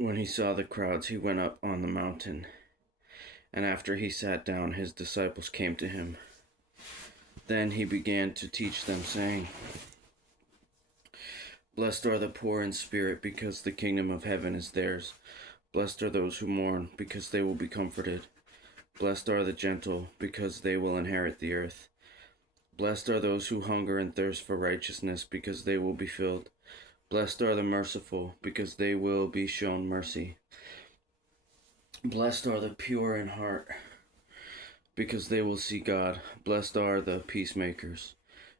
When he saw the crowds, he went up on the mountain, and after he sat down, his disciples came to him. Then he began to teach them, saying, "Blessed are the poor in spirit, because the kingdom of heaven is theirs. Blessed are those who mourn, because they will be comforted. Blessed are the gentle, because they will inherit the earth. Blessed are those who hunger and thirst for righteousness, because they will be filled. Blessed are the merciful, because they will be shown mercy. Blessed are the pure in heart, because they will see God. Blessed are the peacemakers,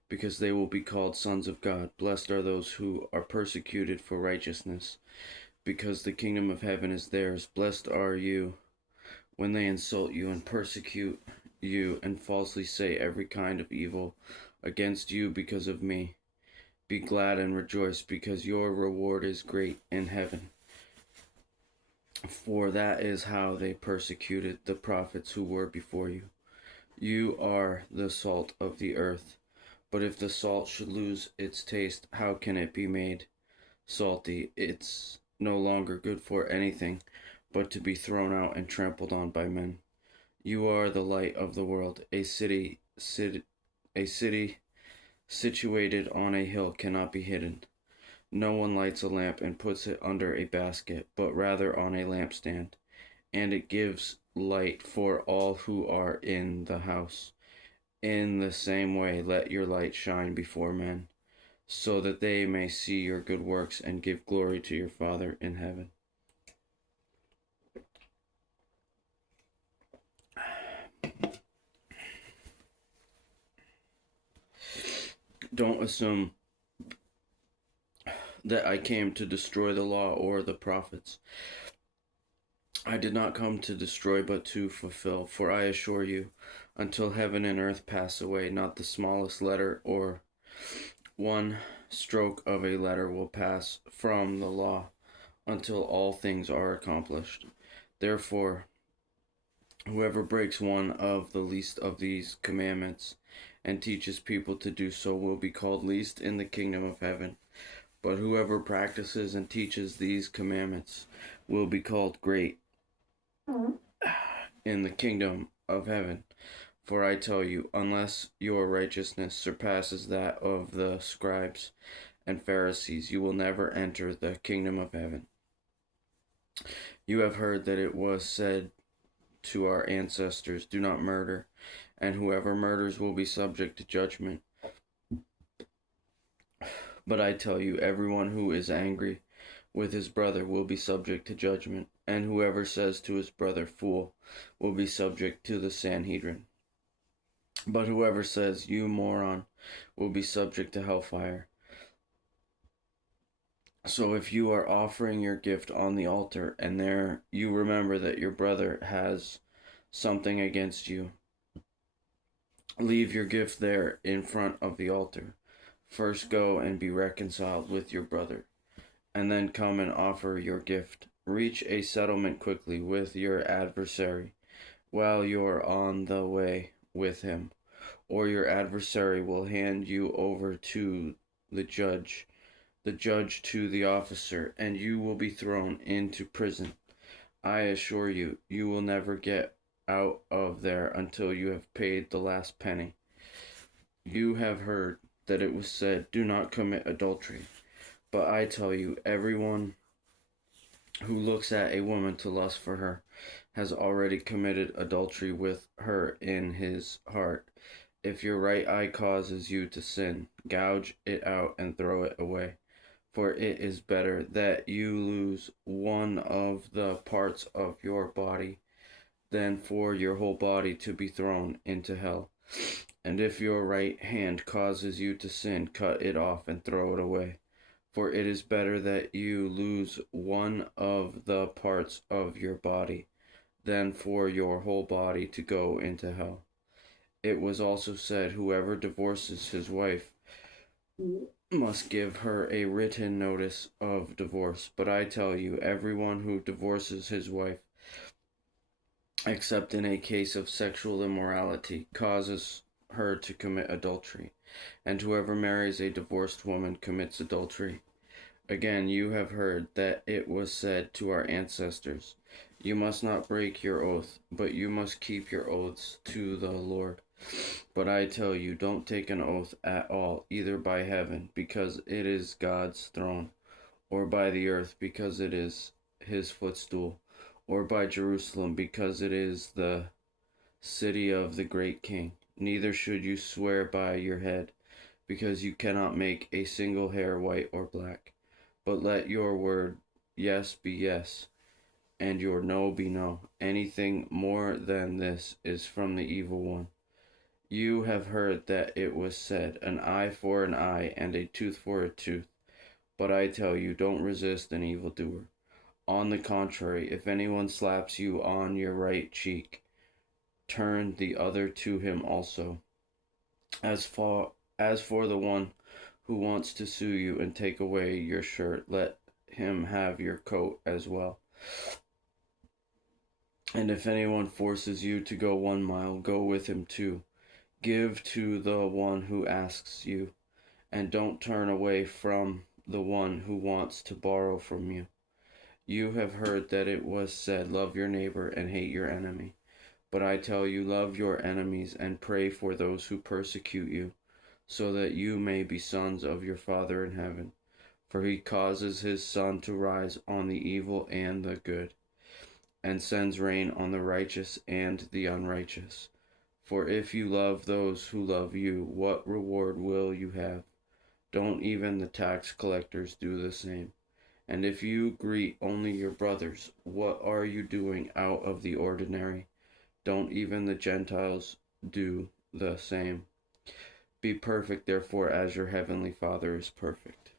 because they will be called sons of God. Blessed are those who are persecuted for righteousness, because the kingdom of heaven is theirs. Blessed are you when they insult you and persecute you and falsely say every kind of evil against you because of me. Be glad and rejoice, because your reward is great in heaven. For that is how they persecuted the prophets who were before you. You are the salt of the earth. But if the salt should lose its taste, how can it be made salty? It's no longer good for anything but to be thrown out and trampled on by men. You are the light of the world. A city situated on a hill cannot be hidden. No one lights a lamp and puts it under a basket, but rather on a lampstand, and it gives light for all who are in the house. In the same way, let your light shine before men, so that they may see your good works and give glory to your Father in heaven." Don't assume that I came to destroy the law or the prophets. I did not come to destroy, but to fulfill. For I assure you, until heaven and earth pass away, not the smallest letter or one stroke of a letter will pass from the law until all things are accomplished. Therefore, whoever breaks one of the least of these commandments and teaches people to do so will be called least in the kingdom of heaven. But whoever practices and teaches these commandments will be called great in the kingdom of heaven. For I tell you, unless your righteousness surpasses that of the scribes and Pharisees, you will never enter the kingdom of heaven. You have heard that it was said to our ancestors, "Do not murder, and whoever murders will be subject to judgment." But I tell you, everyone who is angry with his brother will be subject to judgment, and whoever says to his brother, "Fool," will be subject to the Sanhedrin. But whoever says, "You moron," will be subject to hellfire. So if you are offering your gift on the altar, and there you remember that your brother has something against you, leave your gift there in front of the altar. First go and be reconciled with your brother, and then come and offer your gift. Reach a settlement quickly with your adversary while you're on the way with him, or your adversary will hand you over to the judge to the officer, and you will be thrown into prison. I assure you, you will never get out of there until you have paid the last penny. You have heard that it was said, 'Do not commit adultery.' But I tell you, everyone who looks at a woman to lust for her has already committed adultery with her in his heart. If your right eye causes you to sin, gouge it out and throw it away. For it is better that you lose one of the parts of your body than for your whole body to be thrown into hell. And if your right hand causes you to sin, cut it off and throw it away. For it is better that you lose one of the parts of your body than for your whole body to go into hell. It was also said, whoever divorces his wife must give her a written notice of divorce. But I tell you, everyone who divorces his wife, except in a case of sexual immorality, causes her to commit adultery. And whoever marries a divorced woman commits adultery. Again, you have heard that it was said to our ancestors, you must not break your oath, but you must keep your oaths to the Lord. But I tell you, don't take an oath at all, either by heaven, because it is God's throne, or by the earth, because it is his footstool, or by Jerusalem, because it is the city of the great king. Neither should you swear by your head, because you cannot make a single hair white or black. But let your word yes be yes, and your no be no. Anything more than this is from the evil one. You have heard that it was said, an eye for an eye, and a tooth for a tooth. But I tell you, don't resist an evildoer. On the contrary, if anyone slaps you on your right cheek, turn the other to him also. As for the one who wants to sue you and take away your shirt, let him have your coat as well. And if anyone forces you to go 1 mile, go with him 2. Give to the one who asks you, and don't turn away from the one who wants to borrow from you. You have heard that it was said, love your neighbor and hate your enemy. But I tell you, love your enemies and pray for those who persecute you, so that you may be sons of your Father in heaven. For he causes his sun to rise on the evil and the good, and sends rain on the righteous and the unrighteous. For if you love those who love you, what reward will you have? Don't even the tax collectors do the same? And if you greet only your brothers, what are you doing out of the ordinary? Don't even the Gentiles do the same? Be perfect, therefore, as your heavenly Father is perfect.